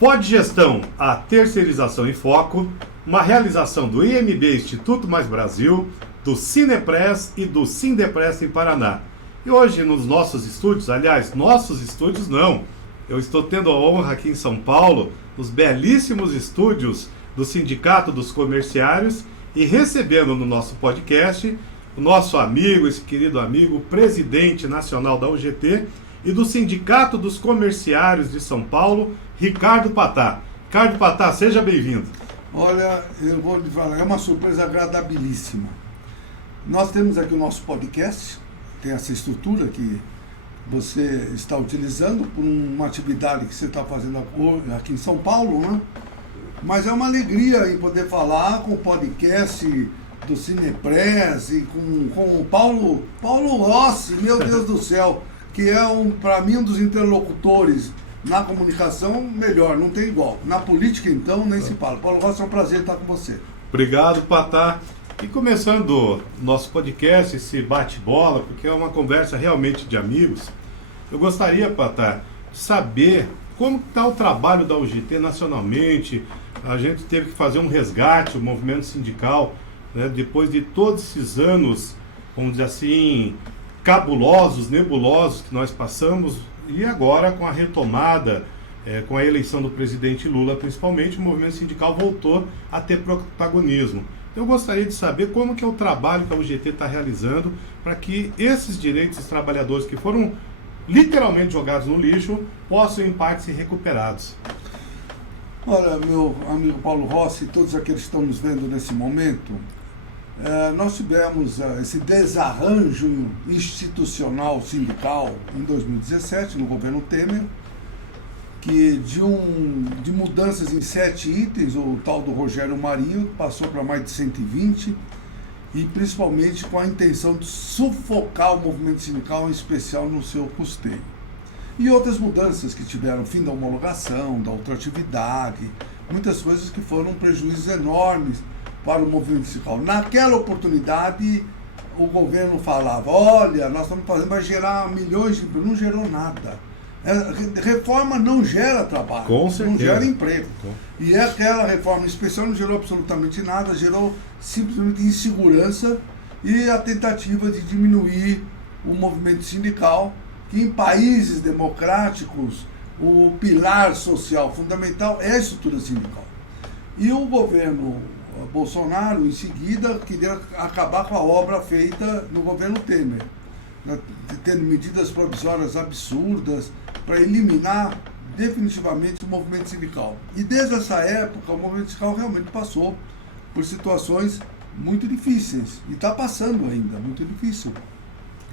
Podgestão, a terceirização em foco, uma realização do IMB Instituto Mais Brasil, do Cinepress e do Sindepress em Paraná. E hoje nos nossos estúdios, aliás, nossos estúdios não, eu estou tendo a honra aqui em São Paulo, nos belíssimos estúdios do Sindicato dos Comerciários e recebendo no nosso podcast o nosso amigo, esse querido amigo, presidente nacional da UGT e do Sindicato dos Comerciários de São Paulo, Ricardo Patá. Ricardo Patá, seja bem-vindo. Olha, eu vou lhe falar, é uma surpresa agradabilíssima. Nós temos aqui o nosso podcast, tem essa estrutura que você está utilizando por uma atividade que você está fazendo aqui em São Paulo, né? Mas é uma alegria em poder falar com o podcast do Cinepress e com o Paulo Rossi, meu Deus do céu, que é, para mim, um dos interlocutores na comunicação melhor, não tem igual. Na política, então, nem se fala. Paulo Rossi, é um prazer estar com você. Obrigado, Patá. E começando o nosso podcast, esse bate-bola, porque é uma conversa realmente de amigos, eu gostaria, Patá, de saber como está o trabalho da UGT nacionalmente. A gente teve que fazer um resgate, o movimento sindical, né, depois de todos esses anos, vamos dizer assim, cabulosos, nebulosos que nós passamos, e agora com a retomada, com a eleição do presidente Lula principalmente, o movimento sindical voltou a ter protagonismo. Eu gostaria de saber como que é o trabalho que a UGT está realizando para que esses direitos dos trabalhadores que foram literalmente jogados no lixo possam em parte ser recuperados. Olha, meu amigo Paulo Rossi e todos aqueles que estão nos vendo nesse momento, nós tivemos esse desarranjo institucional sindical em 2017, no governo Temer, que de mudanças em 7 itens, o tal do Rogério Marinho passou para mais de 120, e principalmente com a intenção de sufocar o movimento sindical, em especial no seu custeio. E outras mudanças que tiveram fim da homologação, da ultratividade, muitas coisas que foram prejuízos enormes para o movimento sindical. Naquela oportunidade, o governo falava, olha, nós estamos fazendo, vai gerar milhões de empregos. Não gerou nada. Reforma não gera trabalho, não gera emprego. E aquela reforma especial não gerou absolutamente nada, gerou simplesmente insegurança e a tentativa de diminuir o movimento sindical, que em países democráticos o pilar social fundamental é a estrutura sindical. E o governo Bolsonaro, em seguida, queria acabar com a obra feita no governo Temer, tendo medidas provisórias absurdas para eliminar definitivamente o movimento sindical. E desde essa época, o movimento sindical realmente passou por situações muito difíceis, e está passando ainda, muito difícil.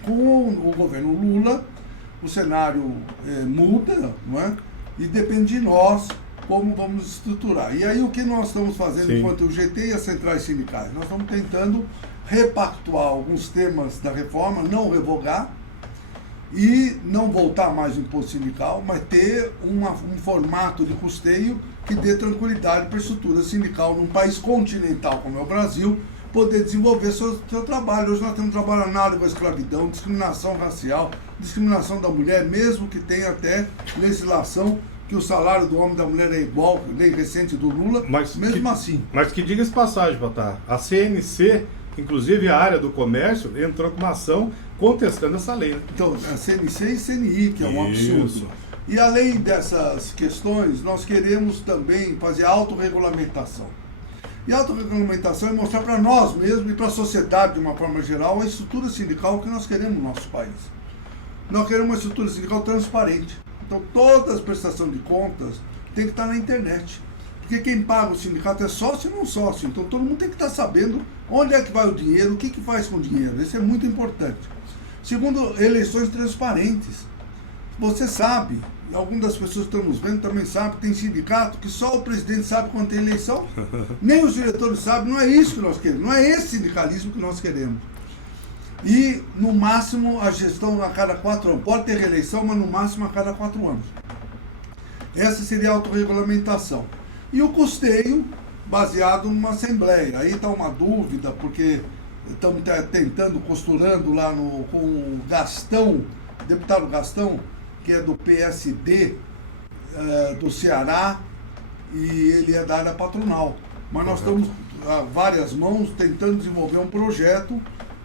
Com o governo Lula, o cenário muda, não é? E depende de nós como vamos estruturar. E aí o que nós estamos fazendo enquanto o GT e as centrais sindicais? Nós estamos tentando repactuar alguns temas da reforma, não revogar e não voltar mais o imposto sindical, mas ter um formato de custeio que dê tranquilidade para a estrutura sindical num país continental como é o Brasil, poder desenvolver seu trabalho. Hoje nós temos trabalho análogo à escravidão, discriminação racial, discriminação da mulher, mesmo que tenha até legislação que o salário do homem e da mulher é igual, lei recente do Lula, assim. Mas que diga-se passagem, Patá, a CNC, inclusive a área do comércio, entrou com uma ação contestando essa lei. Então, a CNC e CNI, que é um absurdo. E além dessas questões, nós queremos também fazer autorregulamentação. E a autorregulamentação é mostrar para nós mesmos e para a sociedade, de uma forma geral, a estrutura sindical que nós queremos no nosso país. Nós queremos uma estrutura sindical transparente. Então, todas as prestações de contas tem que estar na internet. Porque quem paga o sindicato é sócio e não sócio. Então, todo mundo tem que estar sabendo onde é que vai o dinheiro, o que faz com o dinheiro. Isso é muito importante. Segundo, eleições transparentes. Você sabe, e algumas das pessoas que estão nos vendo também sabem, que tem sindicato que só o presidente sabe quando tem eleição. Nem os diretores sabem. Não é isso que nós queremos. Não é esse sindicalismo que nós queremos. E, no máximo, a gestão a cada 4 anos. Pode ter reeleição, mas no máximo a cada 4 anos. Essa seria a autorregulamentação. E o custeio, baseado numa assembleia. Aí está uma dúvida, porque estamos tentando, costurando lá com o Gastão, deputado Gastão, que é do PSD do Ceará, e ele é da área patronal. Mas nós estamos, a várias mãos, tentando desenvolver um projeto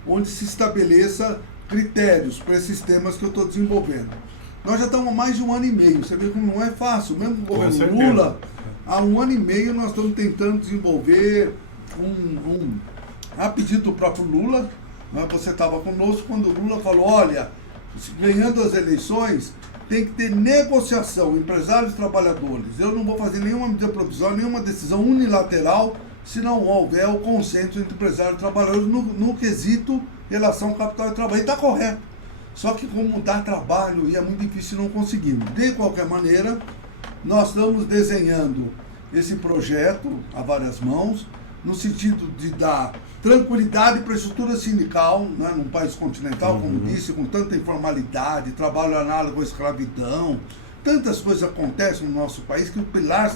onde se estabeleça critérios para esses temas que eu estou desenvolvendo. Nós já estamos há mais de 1 ano e meio, você vê como não é fácil, mesmo com o governo Lula, há 1 ano e meio nós estamos tentando desenvolver a pedido do próprio Lula, né? Você estava conosco quando o Lula falou, olha, ganhando as eleições, tem que ter negociação, empresários e trabalhadores. Eu não vou fazer nenhuma medida provisória, nenhuma decisão unilateral, se não houver o consenso entre empresários e trabalhadores no quesito relação capital e trabalho. E está correto. Só que como dá trabalho e é muito difícil, não conseguimos. De qualquer maneira, nós estamos desenhando esse projeto a várias mãos, no sentido de dar tranquilidade para a estrutura sindical, né, num país continental, como disse, com tanta informalidade, trabalho análogo à escravidão, tantas coisas acontecem no nosso país que o pilar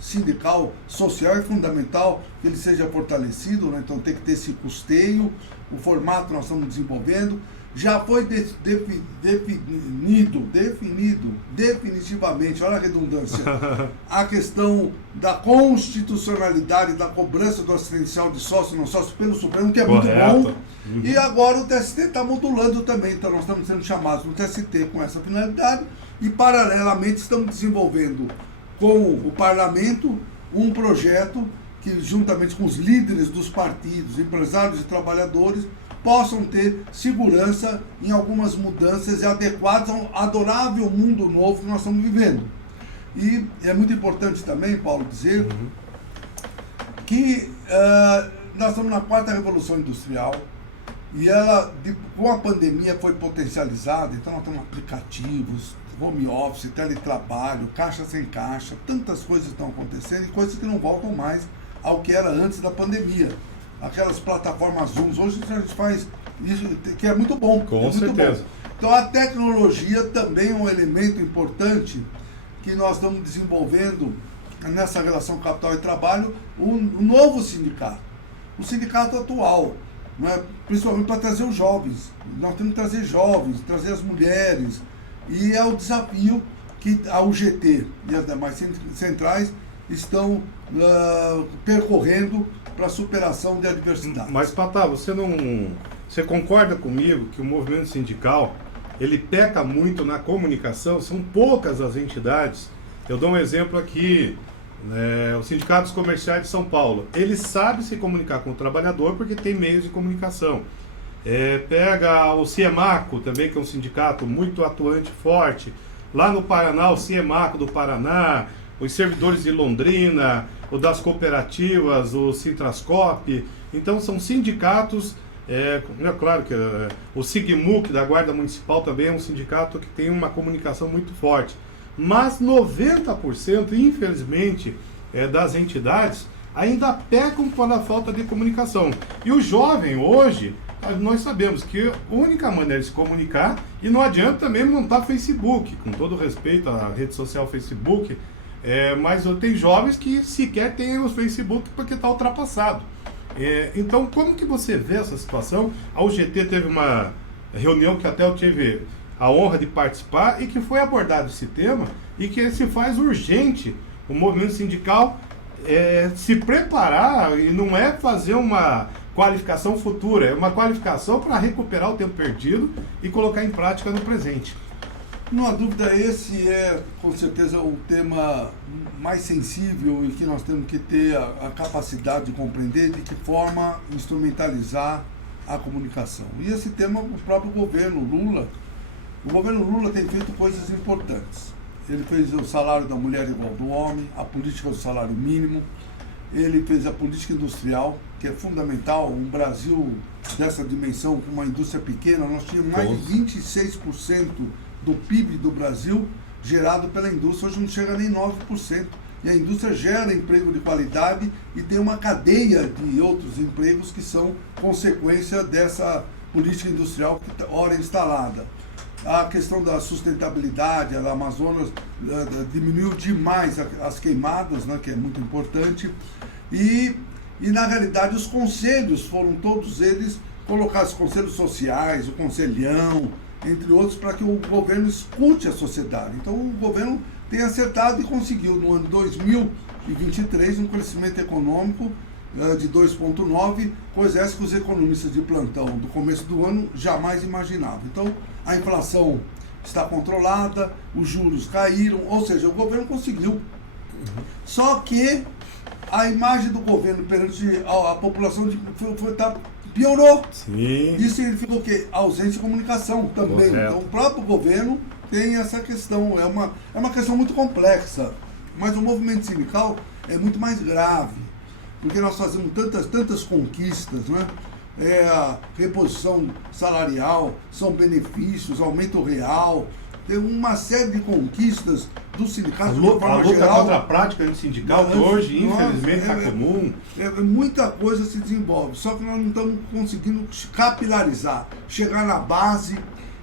sindical, social é fundamental que ele seja fortalecido, né? Então tem que ter esse custeio, o formato nós estamos desenvolvendo, já foi definitivamente, olha a redundância, a questão da constitucionalidade da cobrança do assistencial de sócio não sócio pelo Supremo, que é muito bom, e agora o TST está modulando também, então nós estamos sendo chamados no TST com essa finalidade, e paralelamente estamos desenvolvendo com o Parlamento um projeto que, juntamente com os líderes dos partidos, empresários e trabalhadores, possam ter segurança em algumas mudanças e adequadas ao adorável mundo novo que nós estamos vivendo. E é muito importante também, Paulo, dizer que nós estamos na 4ª Revolução Industrial e ela, com a pandemia, foi potencializada. Então nós temos aplicativos, home office, teletrabalho, caixa sem caixa, tantas coisas estão acontecendo e coisas que não voltam mais ao que era antes da pandemia. Aquelas plataformas Zooms, hoje a gente faz isso, que é muito bom. Com certeza. Bom. Então a tecnologia também é um elemento importante que nós estamos desenvolvendo nessa relação capital e trabalho, um novo sindicato. O sindicato atual, né, principalmente para trazer os jovens. Nós temos que trazer jovens, trazer as mulheres, e é o desafio que a UGT e as demais centrais estão percorrendo para a superação da adversidade. Mas, Patá, você concorda comigo que o movimento sindical, ele peca muito na comunicação? São poucas as entidades. Eu dou um exemplo aqui, os sindicatos comerciais de São Paulo. Ele sabe se comunicar com o trabalhador porque tem meios de comunicação. Pega o CIEMACO também, que é um sindicato muito atuante, forte. Lá no Paraná, o CIEMACO do Paraná, os servidores de Londrina, o das cooperativas, o Citrascop. Então são sindicatos, claro que o SIGMUC da Guarda Municipal também é um sindicato que tem uma comunicação muito forte. Mas 90%, infelizmente, das entidades ainda pecam pela falta de comunicação. E o jovem hoje, nós sabemos que a única maneira de se comunicar, e não adianta também montar Facebook, com todo respeito à rede social Facebook, mas tem jovens que sequer têm o Facebook porque está ultrapassado. Então, como que você vê essa situação? A UGT teve uma reunião que até eu tive a honra de participar e que foi abordado esse tema e que se faz urgente o movimento sindical se preparar, e não é fazer uma qualificação futura, é uma qualificação para recuperar o tempo perdido e colocar em prática no presente. Não há dúvida, esse é com certeza o tema mais sensível e que nós temos que ter a capacidade de compreender de que forma instrumentalizar a comunicação. E esse tema, o próprio governo Lula tem feito coisas importantes. Ele fez o salário da mulher igual ao do homem, a política do salário mínimo, ele fez a política industrial, que é fundamental. Um Brasil dessa dimensão, com uma indústria pequena, nós tínhamos mais de 26% do PIB do Brasil gerado pela indústria, hoje não chega nem 9%. E a indústria gera emprego de qualidade e tem uma cadeia de outros empregos que são consequência dessa política industrial que ora instalada. A questão da sustentabilidade, a Amazonas diminuiu demais as queimadas, né, que é muito importante, e na realidade os conselhos foram todos eles colocados, conselhos sociais, o conselhão, entre outros, para que o governo escute a sociedade. Então o governo tem acertado e conseguiu, no ano 2000, 2023, um crescimento econômico de 2,9%, coisa essa que os economistas de plantão do começo do ano jamais imaginavam. Então, a inflação está controlada, os juros caíram, ou seja, o governo conseguiu. Só que a imagem do governo perante a população piorou. Sim. Isso significa o quê? Ausência de comunicação também. Correto. Então, o próprio governo tem essa questão. É uma questão muito complexa, mas o movimento sindical é muito mais grave, porque nós fazemos tantas conquistas, né? A reposição salarial, são benefícios, aumento real, tem uma série de conquistas do sindicato. A luta contra a prática sindical, que hoje, infelizmente, está comum. Muita coisa se desenvolve, só que nós não estamos conseguindo capilarizar, chegar na base,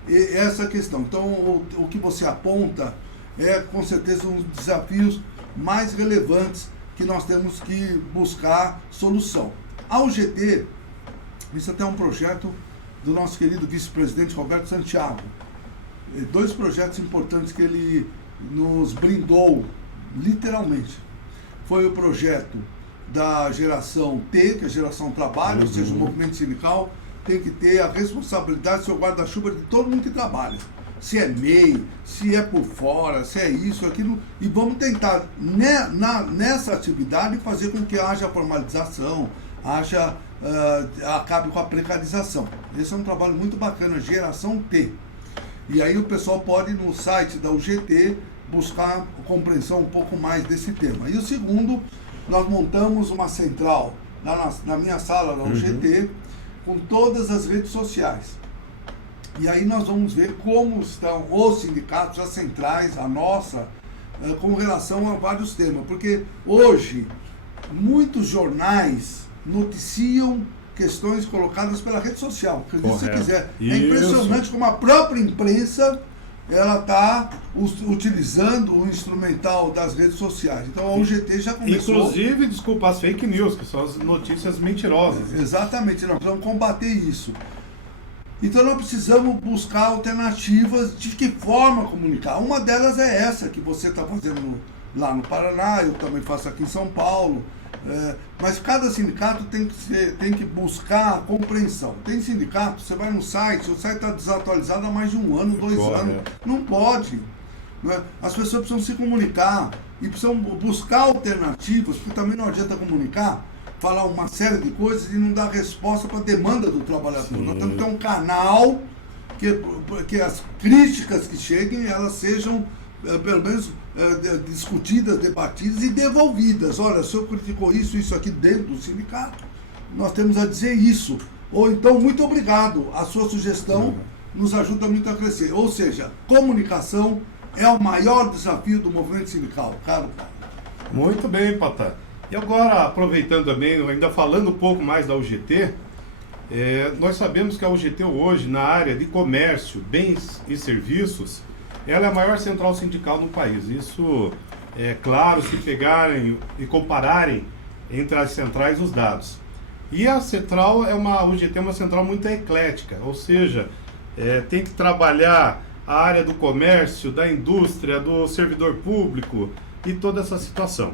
essa questão. Então, o que você aponta é, com certeza, um dos desafios mais relevantes que nós temos que buscar solução. A UGT, isso até é um projeto do nosso querido vice-presidente Roberto Santiago. 2 projetos importantes que ele nos brindou, literalmente. Foi o projeto da geração T, que é a geração trabalho, ou seja, o movimento sindical tem que ter a responsabilidade de ser o guarda-chuva de todo mundo que trabalha. Se é MEI, se é por fora, se é isso, aquilo, e vamos tentar, nessa atividade, fazer com que haja formalização, acabe com a precarização. Esse é um trabalho muito bacana, geração T. E aí o pessoal pode, no site da UGT, buscar compreensão um pouco mais desse tema. E o segundo, nós montamos uma central na minha sala da UGT, com todas as redes sociais. E aí nós vamos ver como estão os sindicatos, as centrais, a nossa, com relação a vários temas. Porque hoje, muitos jornais noticiam questões colocadas pela rede social. Se você quiser. É impressionante como a própria imprensa ela está utilizando o instrumental das redes sociais. Então a UGT já começou... Inclusive, desculpa, as fake news, que são as notícias mentirosas. Exatamente, nós precisamos combater isso. Então nós precisamos buscar alternativas de que forma comunicar. Uma delas é essa que você está fazendo lá no Paraná, eu também faço aqui em São Paulo. Mas cada sindicato tem que buscar a compreensão. Tem sindicato, você vai no site, o site está desatualizado há mais de 1 ano, 2 anos. Não pode. Né? As pessoas precisam se comunicar e precisam buscar alternativas, porque também não adianta comunicar, falar uma série de coisas e não dar resposta para a demanda do trabalhador. Sim. Nós temos que ter um canal que as críticas que cheguem, elas sejam, pelo menos, discutidas, debatidas e devolvidas. Olha, o senhor criticou isso aqui dentro do sindicato, nós temos a dizer isso. Ou então, muito obrigado, a sua sugestão nos ajuda muito a crescer. Ou seja, comunicação é o maior desafio do movimento sindical, caro Paulo. Muito bem, Patá. E agora, aproveitando também, ainda falando um pouco mais da UGT, nós sabemos que a UGT hoje, na área de comércio, bens e serviços, ela é a maior central sindical no país. Isso é claro se pegarem e compararem entre as centrais os dados. E a central a UGT é uma central muito eclética, ou seja, tem que trabalhar a área do comércio, da indústria, do servidor público e toda essa situação.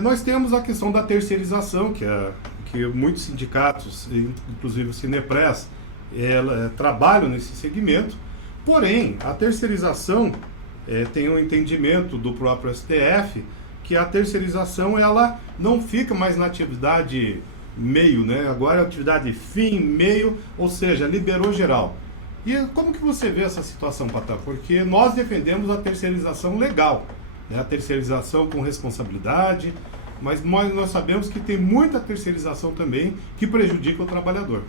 Nós temos a questão da terceirização, que muitos sindicatos, inclusive o Sinepres, trabalham nesse segmento. Porém, a terceirização tem um entendimento do próprio STF que a terceirização ela não fica mais na atividade meio, né? Agora é atividade fim, meio, ou seja, liberou geral. E como que você vê essa situação, Patá? Porque nós defendemos a terceirização legal, né? A terceirização com responsabilidade, mas nós sabemos que tem muita terceirização também que prejudica o trabalhador.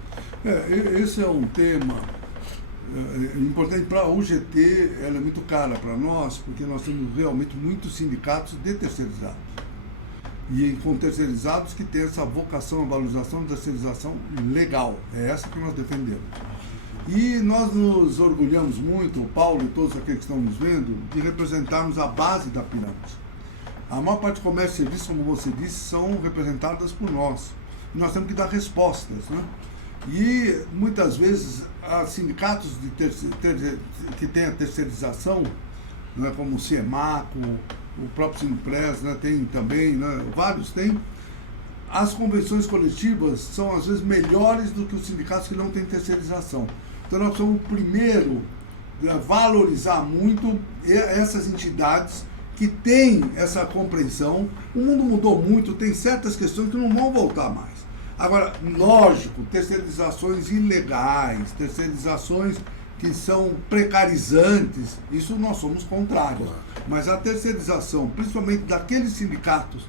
Esse é um tema importante para a UGT, ela é muito cara para nós, porque nós temos realmente muitos sindicatos de terceirizados. E com terceirizados que têm essa vocação, a valorização da terceirização legal. É essa que nós defendemos. E nós nos orgulhamos muito, o Paulo e todos aqueles que estão nos vendo, de representarmos a base da pirâmide. A maior parte do comércio e serviços, como você disse, são representadas por nós. E nós temos que dar respostas, né? E muitas vezes sindicatos que têm a terceirização, né, como o CIEMACO, o próprio Sindipress, né, tem também, né, vários têm. As convenções coletivas são, às vezes, melhores do que os sindicatos que não têm terceirização. Então, nós precisamos, primeiro, valorizar muito essas entidades que têm essa compreensão. O mundo mudou muito, tem certas questões que não vão voltar mais. Agora, lógico, terceirizações ilegais, terceirizações que são precarizantes, isso nós somos contrários. Mas a terceirização, principalmente daqueles sindicatos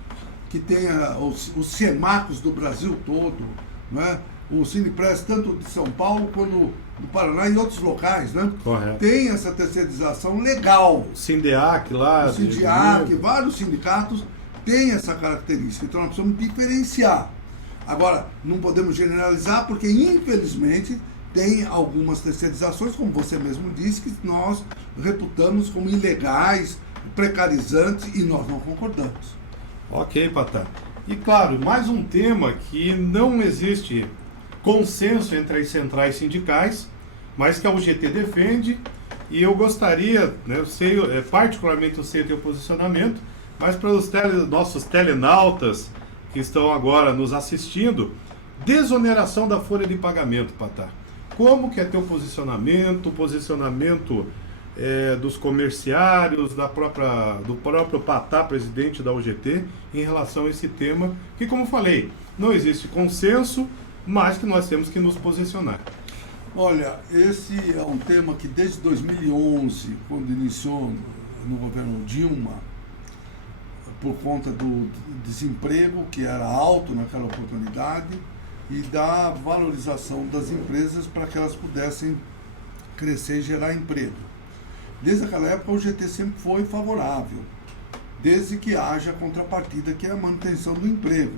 que tem os SEMACOS do Brasil todo, né? O Sindipress, tanto de São Paulo quanto do Paraná e outros locais, né? Correto. Tem essa terceirização legal. O Sindeac lá. O Sindiac, vários sindicatos têm essa característica. Então nós precisamos diferenciar. Agora, não podemos generalizar porque, infelizmente, tem algumas terceirizações, como você mesmo disse, que nós reputamos como ilegais, precarizantes, e nós não concordamos. Ok, Patá. E claro, mais um tema que não existe consenso entre as centrais sindicais, mas que a UGT defende, e eu gostaria, né, eu sei, particularmente eu sei o teu posicionamento, mas para os nossos telenautas que estão agora nos assistindo, desoneração da folha de pagamento, Patá. Como que é teu posicionamento, o posicionamento dos comerciários, do próprio Patá, presidente da UGT, em relação a esse tema, que, como falei, não existe consenso, mas que nós temos que nos posicionar. Olha, esse é um tema que desde 2011, quando iniciou no governo Dilma, por conta do desemprego, que era alto naquela oportunidade, e da valorização das empresas para que elas pudessem crescer e gerar emprego. Desde aquela época, o GT sempre foi favorável, desde que haja contrapartida, que é a manutenção do emprego.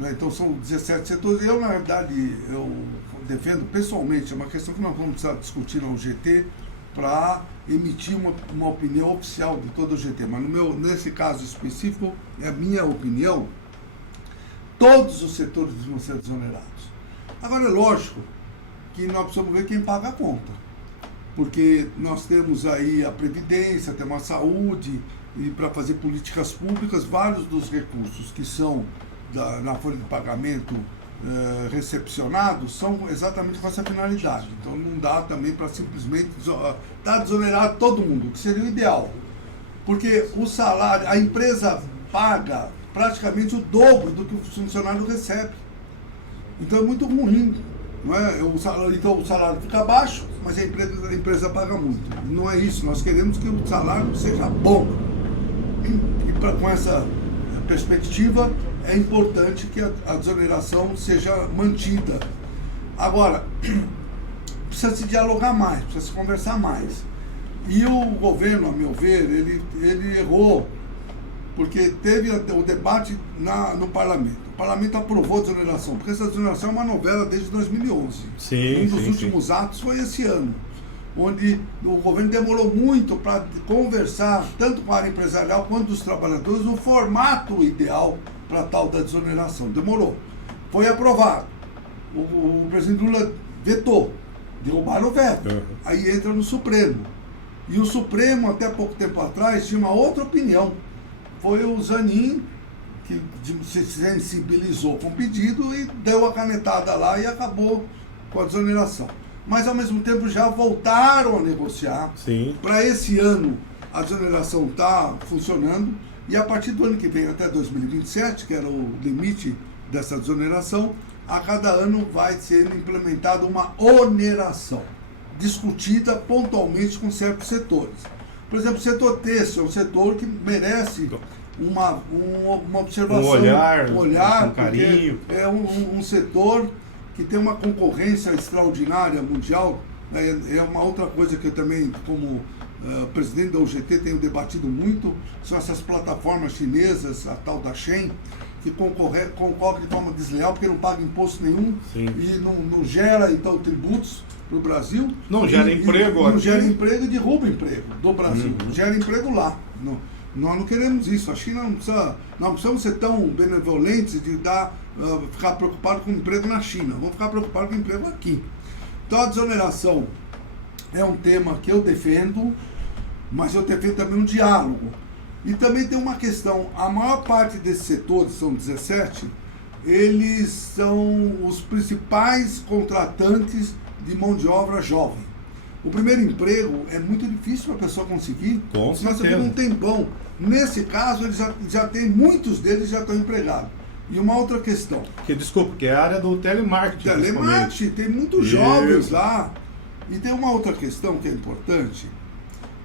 Então, são 17 setores. Eu, na verdade, eu defendo pessoalmente, é uma questão que nós vamos precisar discutir no GT para emitir uma opinião oficial de todo o GT. Mas nesse caso específico, é a minha opinião, todos os setores vão ser desonerados. Agora, é lógico que nós precisamos ver quem paga a conta. Porque nós temos aí a Previdência, temos a saúde, e para fazer políticas públicas, vários dos recursos que são na folha de pagamento recepcionados são exatamente com essa finalidade. Então não dá também para simplesmente desonerar todo mundo, que seria o ideal. Porque o salário, a empresa paga praticamente o dobro do que o funcionário recebe. Então é muito ruim. Não é? Então o salário fica baixo, mas a empresa paga muito. Não é isso, nós queremos que o salário seja bom. E com essa perspectiva, é importante que a desoneração seja mantida. Agora, precisa se dialogar mais, precisa se conversar mais. E o governo, a meu ver, ele errou, porque teve o debate no parlamento. O parlamento aprovou a desoneração, porque essa desoneração é uma novela desde 2011. Sim, um dos últimos atos foi esse ano, onde o governo demorou muito para conversar, tanto com a área empresarial quanto dos trabalhadores, o formato ideal para tal da desoneração. Demorou. Foi aprovado. O presidente Lula vetou, derrubaram o veto. Aí entra no Supremo. E o Supremo, até pouco tempo atrás, tinha uma outra opinião. Foi o Zanin que se sensibilizou com o pedido e deu a canetada lá e acabou com a desoneração. Mas, ao mesmo tempo, já voltaram a negociar. Para esse ano, a desoneração está funcionando. E a partir do ano que vem, até 2027, que era o limite dessa desoneração, a cada ano vai ser implementada uma oneração, discutida pontualmente com certos setores. Por exemplo, o setor têxtil é um setor que merece uma observação, um olhar um carinho. É um setor que tem uma concorrência extraordinária mundial. É uma outra coisa que eu também, como presidente da UGT, tenho debatido muito, são essas plataformas chinesas, a tal da Shein, que concorre de forma desleal, porque não paga imposto nenhum. Sim. E não gera, então, tributos para o Brasil. Não gera emprego aqui. Não gera emprego e derruba o emprego do Brasil. Gera emprego lá. Nós não queremos isso. A China não precisamos ser tão benevolentes de ficar preocupado com o emprego na China. Vamos ficar preocupados com o emprego aqui. Então a desoneração é um tema que eu defendo, mas eu defendo também um diálogo. E também tem uma questão, a maior parte desses setores, são 17, eles são os principais contratantes de mão de obra jovem. O primeiro emprego é muito difícil para a pessoa conseguir, Com senão você certeza. fica um tempão. Nesse caso, eles já tem, muitos deles já estão empregados. E uma outra questão. Desculpa, que é a área do telemarketing. Telemarketing, tem muitos Isso. jovens lá. E tem uma outra questão que é importante,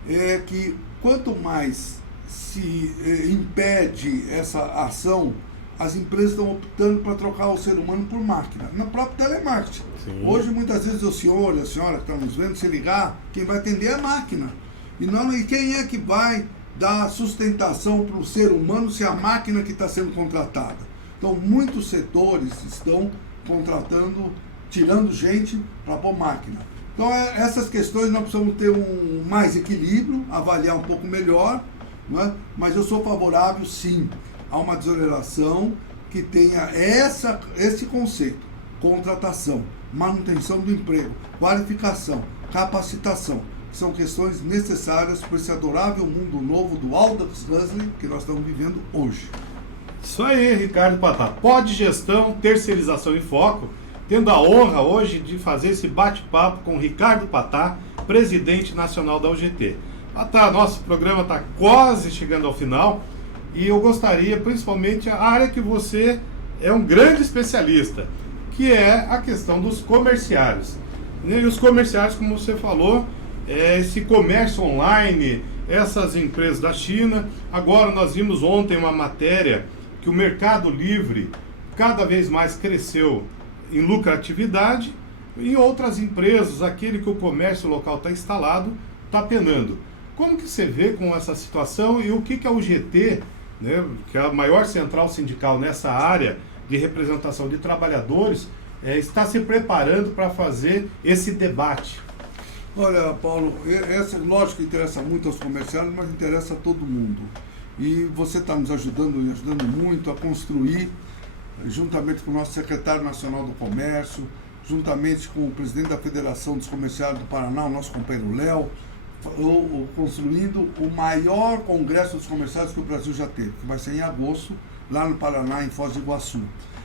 é que quanto mais se impede essa ação, as empresas estão optando para trocar o ser humano por máquina, no próprio telemarketing. Sim. Hoje, muitas vezes, o senhor e a senhora que estão nos vendo, se ligar, quem vai atender é a máquina. E quem é que vai dar sustentação para o ser humano se a máquina que está sendo contratada? Então, muitos setores estão contratando, tirando gente para pôr máquina. Então, essas questões nós precisamos ter mais equilíbrio, avaliar um pouco melhor, não é? Mas eu sou favorável, sim, a uma desoneração que tenha esse conceito: contratação, manutenção do emprego, qualificação, capacitação, que são questões necessárias para esse adorável mundo novo do Aldous Huxley que nós estamos vivendo hoje. Isso aí, Ricardo Patá. Podgestão, terceirização em foco, tendo a honra hoje de fazer esse bate-papo com o Ricardo Patá, presidente nacional da UGT. Patá, nosso programa está quase chegando ao final e eu gostaria, principalmente, a área que você é um grande especialista, que é a questão dos comerciários. E os comerciários, como você falou, esse comércio online, essas empresas da China. Agora nós vimos ontem uma matéria que o Mercado Livre cada vez mais cresceu em lucratividade e outras empresas, aquele que o comércio local está instalado, está penando. Como que você vê com essa situação e o que a UGT, né, que é a maior central sindical nessa área de representação de trabalhadores, está se preparando para fazer esse debate? Olha, Paulo, lógico que interessa muito aos comerciários, mas interessa a todo mundo. E você está nos ajudando e ajudando muito a construir, juntamente com o nosso secretário nacional do Comércio, juntamente com o presidente da Federação dos Comerciários do Paraná, o nosso companheiro Léo, construindo o maior congresso dos comerciários que o Brasil já teve, que vai ser em agosto, lá no Paraná, em Foz do Iguaçu.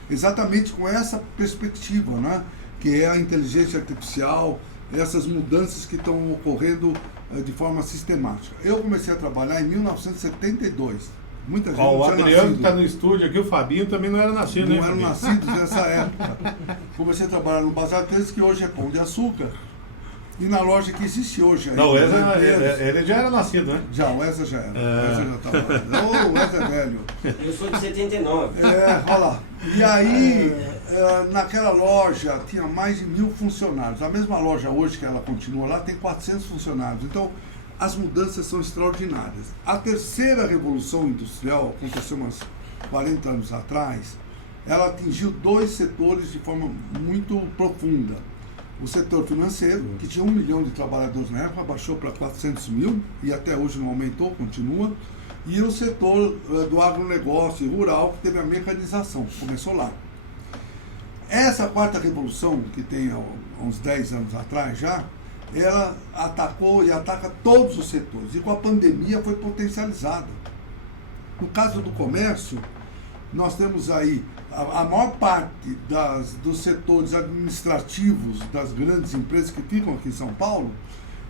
Exatamente com essa perspectiva, né? Que é a inteligência artificial, essas mudanças que estão ocorrendo de forma sistemática. Eu comecei a trabalhar em 1972. Muita gente O não tinha Adriano nascido. está no estúdio aqui, o Fabinho também não era nascido, Não né, eram Fabinho? nascidos nessa época. Comecei a trabalhar no Bazar 13, que hoje é Pão de Açúcar, e na loja que existe hoje. Não, o ainda, Wesley, né? ele já era nascido, né? Já, o Wesley já era. O Wesley já estava. O Wesley é velho. Eu sou de 79. Olha lá. E aí, naquela loja, tinha mais de 1.000 funcionários. A mesma loja hoje, que ela continua lá, tem 400 funcionários. Então, as mudanças são extraordinárias. A terceira revolução industrial, aconteceu umas 40 anos atrás, ela atingiu dois setores de forma muito profunda. O setor financeiro, que tinha 1 milhão de trabalhadores na época, baixou para 400 mil, e até hoje não aumentou, continua. E o setor do agronegócio e rural, que teve a mecanização, começou lá. Essa quarta revolução, que tem há uns 10 anos atrás já, ela atacou e ataca todos os setores, e com a pandemia foi potencializada. No caso do comércio, nós temos aí a maior parte dos setores administrativos das grandes empresas que ficam aqui em São Paulo,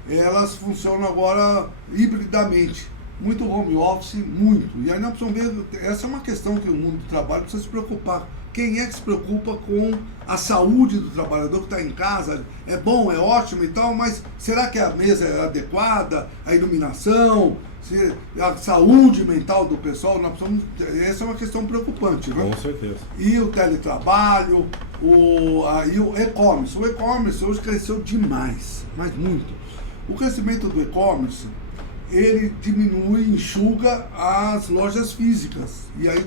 elas funcionam agora hibridamente. Muito home office, muito. E aí nós precisamos ver, essa é uma questão que o mundo do trabalho precisa se preocupar. Quem é que se preocupa com a saúde do trabalhador que está em casa? É bom, é ótimo e tal, mas será que a mesa é adequada? A iluminação? A saúde mental do pessoal? Nós precisamos, essa é uma questão preocupante, né? Com certeza. E o teletrabalho, e o e-commerce. O e-commerce hoje cresceu demais, mas muito. O crescimento do e-commerce, ele diminui, enxuga as lojas físicas. E aí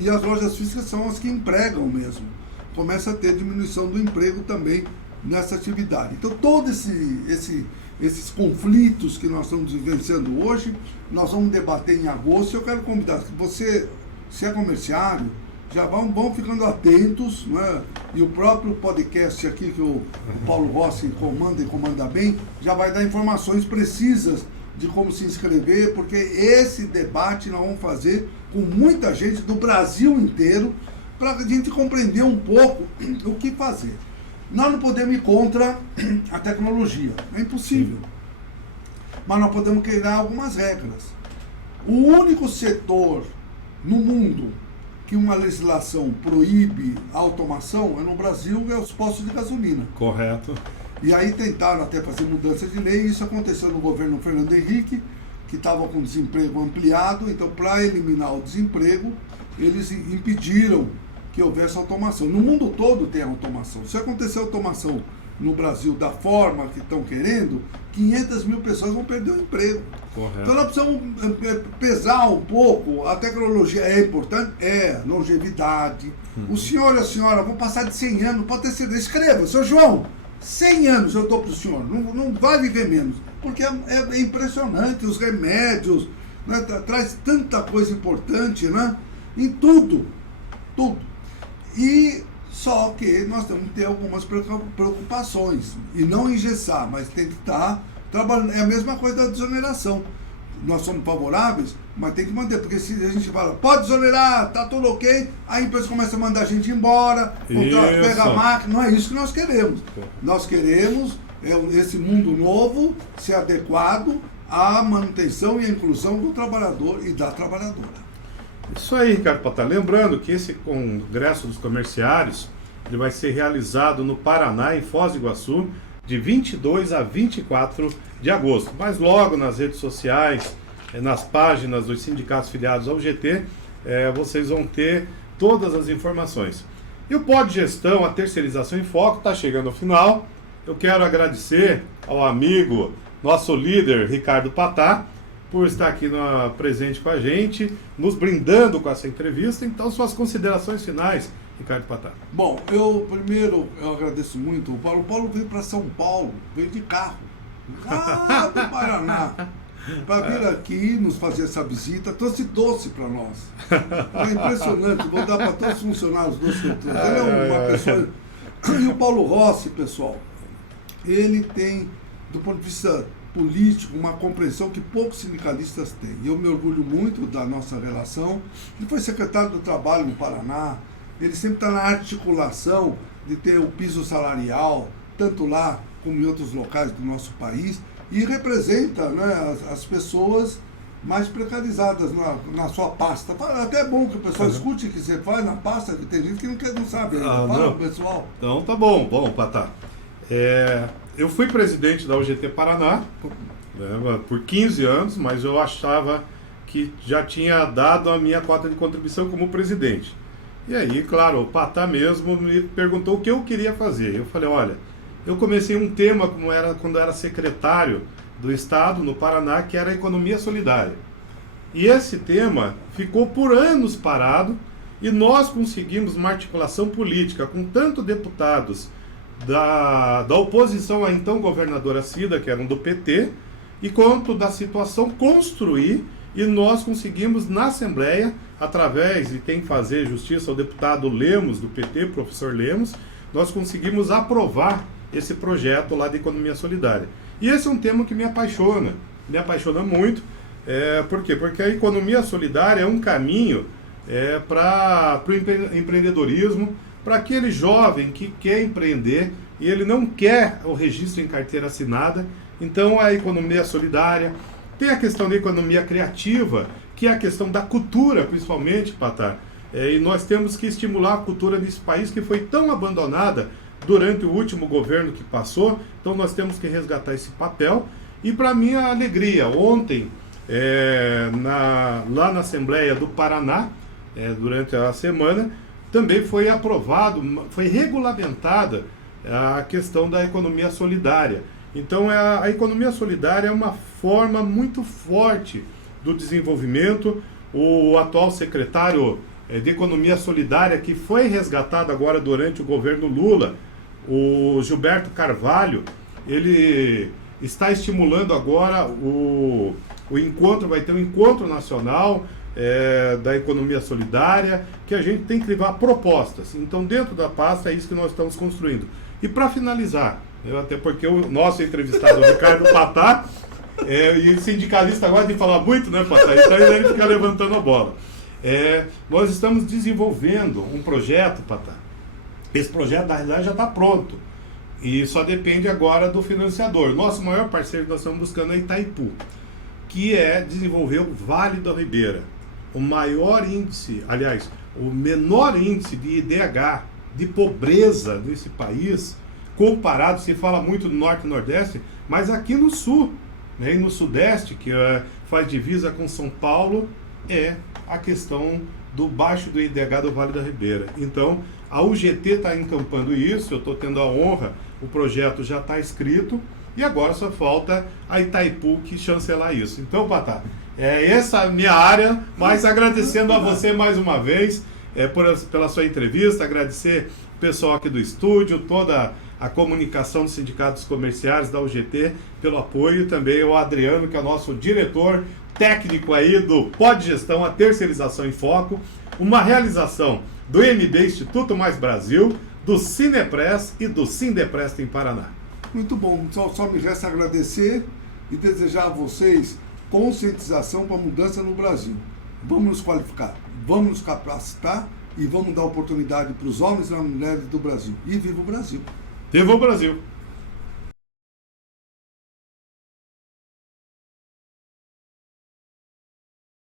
e as lojas físicas são as que empregam mesmo. Começa a ter diminuição do emprego também nessa atividade. Então, todos esses conflitos que nós estamos vivenciando hoje, nós vamos debater em agosto. Eu quero convidar que você, se é comerciário, já vão ficando atentos, né? E o próprio podcast aqui que o Paulo Rossi comanda e comanda bem, já vai dar informações precisas de como se inscrever, porque esse debate nós vamos fazer com muita gente do Brasil inteiro, para a gente compreender um pouco o que fazer. Nós não podemos ir contra a tecnologia, é impossível. Mas nós podemos criar algumas regras. O único setor no mundo que uma legislação proíbe a automação é no Brasil, é os postos de gasolina. Correto. E aí tentaram até fazer mudança de lei, e isso aconteceu no governo Fernando Henrique, que estava com desemprego ampliado, então para eliminar o desemprego, eles impediram que houvesse automação. No mundo todo tem automação. Se acontecer automação no Brasil da forma que estão querendo, 500 mil pessoas vão perder o emprego. Correto. Então nós precisamos pesar um pouco. A tecnologia é importante? É. Longevidade. O senhor e a senhora vão passar de 100 anos, pode ter certeza. Escreva, seu João, 100 anos eu dou para o senhor, não vai viver menos. Porque é impressionante, os remédios, né, traz tanta coisa importante, né, em tudo. E só que nós temos que ter algumas preocupações, e não engessar, mas tem que estar trabalhando. É a mesma coisa da desoneração. Nós somos favoráveis, mas tem que manter, porque se a gente fala, pode desonerar, tá tudo ok, aí a empresa começa a mandar a gente embora, pega a máquina, não é isso que nós queremos. Nós queremos esse mundo novo ser adequado à manutenção e à inclusão do trabalhador e da trabalhadora. Isso aí, Ricardo Patá. Lembrando que esse Congresso dos Comerciários ele vai ser realizado no Paraná, em Foz do Iguaçu, de 22 a 24 de agosto. Mas logo nas redes sociais, nas páginas dos sindicatos filiados ao GT, vocês vão ter todas as informações. E o Pod Gestão, a terceirização em foco, está chegando ao final. Eu quero agradecer ao amigo, nosso líder, Ricardo Patá, por estar aqui presente com a gente, nos brindando com essa entrevista. Então, suas considerações finais, Ricardo Patá. Bom, primeiro eu agradeço muito. O Paulo veio para São Paulo, veio de carro, lá do Paraná, para vir aqui nos fazer essa visita. Trouxe doce para nós. É impressionante, vou dar para todos os funcionários doce que eu trouxe. Ele é uma pessoa... E o Paulo Rossi, pessoal, ele tem, do ponto de vista político, uma compreensão que poucos sindicalistas têm. Eu me orgulho muito da nossa relação. Ele foi secretário do Trabalho no Paraná, ele sempre está na articulação de ter o piso salarial, tanto lá como em outros locais do nosso país, e representa, né, as pessoas mais precarizadas na sua pasta. Até é bom que o pessoal escute o que você faz na pasta, que tem gente que não sabe ainda. Fala, pessoal. Então tá bom, Patá. Eu fui presidente da UGT Paraná, né, por 15 anos, mas eu achava que já tinha dado a minha cota de contribuição como presidente. E aí, claro, o Patá mesmo me perguntou o que eu queria fazer. Eu falei, olha, eu comecei um tema quando era secretário do Estado no Paraná, que era a economia solidária. E esse tema ficou por anos parado, e nós conseguimos uma articulação política com tanto deputados da oposição à então governadora Cida, que eram do PT, e quanto da situação construir, e nós conseguimos na Assembleia, através, e tem que fazer justiça ao deputado Lemos, do PT, professor Lemos, nós conseguimos aprovar esse projeto lá de economia solidária. E esse é um tema que me apaixona muito. Por quê? Porque a economia solidária é um caminho para o empreendedorismo, para aquele jovem que quer empreender e ele não quer o registro em carteira assinada. Então a economia solidária, tem a questão da economia criativa, que é a questão da cultura, principalmente, Patá. E nós temos que estimular a cultura nesse país que foi tão abandonada durante o último governo que passou. Então nós temos que resgatar esse papel. E para minha alegria, ontem, lá na Assembleia do Paraná, durante a semana, também foi aprovado, foi regulamentada a questão da economia solidária. Então a economia solidária é uma forma muito forte do desenvolvimento. O atual secretário de Economia Solidária, que foi resgatado agora durante o governo Lula, o Gilberto Carvalho, ele está estimulando agora o encontro, vai ter um encontro nacional da economia solidária, que a gente tem que levar propostas. Então, dentro da pasta, é isso que nós estamos construindo. E para finalizar, até porque o nosso entrevistado, o Ricardo Patá, E sindicalista gosta de falar muito, né, Patá? Então ele fica levantando a bola. Nós estamos desenvolvendo um projeto, Patá. Esse projeto, na realidade, já está pronto. E só depende agora do financiador. Nosso maior parceiro que nós estamos buscando é Itaipu, que é desenvolver o Vale da Ribeira. O maior índice, aliás, o menor índice de IDH, de pobreza desse país, comparado, se fala muito no Norte e Nordeste, mas aqui no Sul, né, e no Sudeste, que faz divisa com São Paulo, é a questão do baixo do IDH do Vale da Ribeira. Então, a UGT está encampando isso, eu estou tendo a honra, o projeto já está escrito, e agora só falta a Itaipu que chancelar isso. Então, Patá, essa é a minha área, mas agradecendo a você mais uma vez pela sua entrevista, agradecer o pessoal aqui do estúdio, toda a comunicação dos sindicatos comerciais da UGT pelo apoio, também o Adriano, que é o nosso diretor técnico aí do Podgestão, a terceirização em foco, uma realização do MB Instituto Mais Brasil, do Cinepress e do Sindeprest em Paraná. Muito bom, só me resta agradecer e desejar a vocês conscientização para a mudança no Brasil. Vamos nos qualificar, vamos nos capacitar e vamos dar oportunidade para os homens e as mulheres do Brasil. E viva o Brasil! Viva o Brasil!